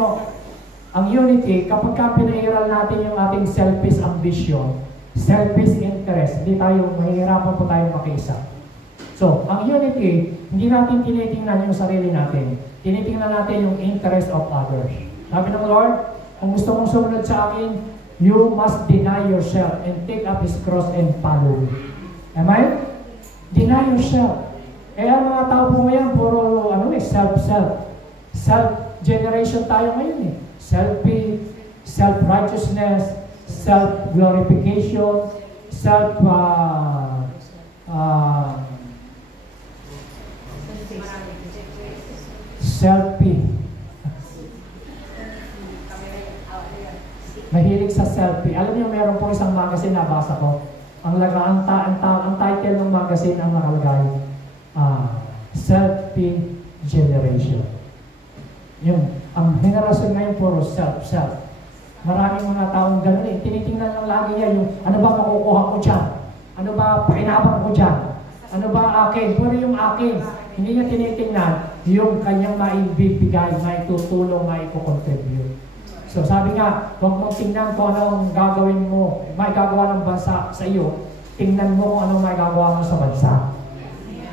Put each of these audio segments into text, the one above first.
Ang unity, kapag ka pinairal natin yung ating selfish ambition, selfish interest, hindi tayo, mahihirapan po tayo makiisa. So, ang unity, hindi natin tinitingnan yung sarili natin. Tinitingnan natin yung interest of others. Sabi ng Lord, kung gusto mong sumunod sa akin, you must deny yourself and take up His cross and follow me. Amen? Deny yourself. Kaya mga tao po ngayon, puro self-generation tayo ngayon eh. Selfie, self-righteousness, self-glorification, selfie. Mahilig sa selfie. Alam niyo, meron po isang magazine na basa ko. Ang title ng magazine ang nakalagay, Selfie Generation. Yun. Ang henerasyon ngayon puro self. Maraming mga taong gano'n eh. Tinitingnan lang lagi niya yung ano ba makukuha ko dyan? Ano ba pakinabang ko dyan? Ano ba akin? Puro yung akin. Hindi niya tinitingnan yung kanyang maibibigay, maitutulong, maikocontribute. So sabi nga, huwag mong tingnan kung anong gagawin mo, may gagawa ng bansa sa iyo. Tingnan mo kung anong may gagawa mo sa bansa.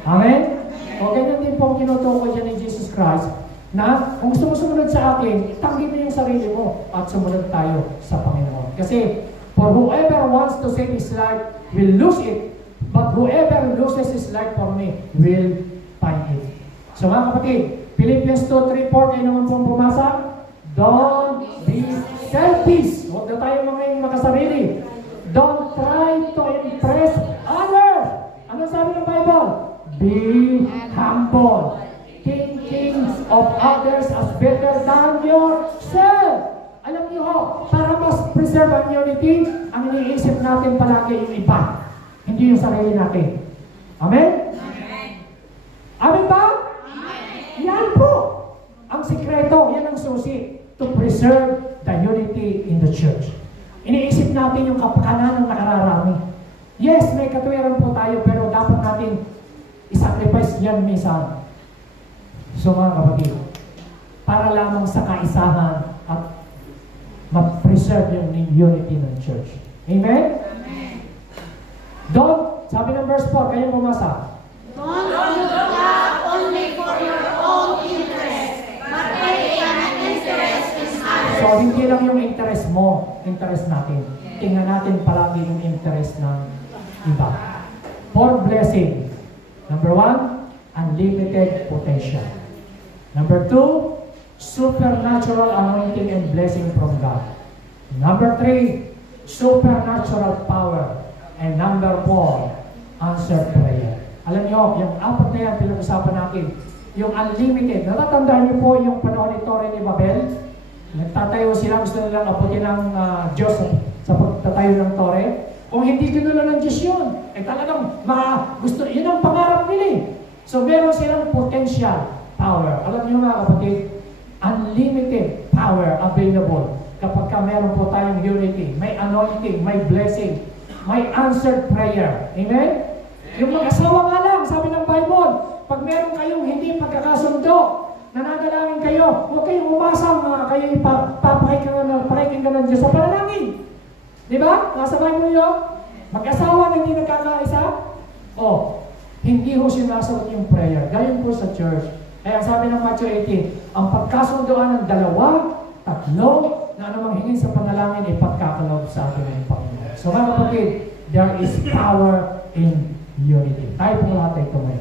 Amen? O ganyan din po ang kinutukoy dyan ni Jesus Christ, na kung gusto mo sumunod sa akin, tanggin mo yung sarili mo at sumunod tayo sa Panginoon. Kasi, for whoever wants to save his life will lose it, but whoever loses his life for me will find it. So mga kapatid, Philippians 2:3-4, kayo naman pong pumasa. Don't be selfish. Huwag na tayo mga makasarili. Don't try to impress others. Ano sabi ng Bible? Be humble. Thinking of others as better than yourself. Alam niyo ho, para mas preserve ang unity, ang iniisip natin palagi yung iba, hindi yung sarili natin. Amen? Amen. Amen ba? Amen. Yan po. Ang sikreto, yan ang susi to preserve the unity in the church. Iniisip natin yung kapakanan ng nakararami. Yes, may katwiran po tayo, pero dapat natin isacrifice yan minsan. So mga kapatid, para lamang sa kaisahan at ma-preserve yung unity ng church. Amen? Amen. Don't, sabi ng verse 4, kayo pumasa. Don't look up only for your own interest, but take an interest in others. So hindi lang yung interest mo, interest natin. Tingnan natin palagi yung interest ng iba. For blessing. Number 1, unlimited potential. Number 2, supernatural anointing and blessing from God. Number 3, supernatural power. And number 4, answered prayer. Alam niyo, yung apat na yan, pinag-usapan natin. Yung unlimited. Natatandaan niyo po yung panahon ni Torre ni Babel? Nagtatayo sila, gusto nilang aputin ng Diyos sa pagtatayo ng Torre. Kung hindi ginulo ng Diyos yun, eh talagang gusto, yun ang pangarap nila. So meron silang potential power. Alam niyo mga kapatid, unlimited power available kapag ka meron po tayong unity. May anointing, may blessing, may answered prayer. Amen? Yung mag-asawa nga lang, sabi ng Bible, pag meron kayong hindi pagkakasundo, nananalangin kayo, huwag kayong umasa mga kayo papakinggan ng Diyos sa panalangin. Di ba? Nasa Bible yun? Mag-asawa na hindi nagkakaisa? Hindi ho sinasagot yung prayer. Gayon po sa church. Kaya sabi ng Matthew 18, ang pagkasundoan ng 2, 3, na anumang hingin sa panalangin ay pagkakaloob sa atin ng Panginoon. So mga kapatid, there is power in unity. Tayo po lahat ay tumayo.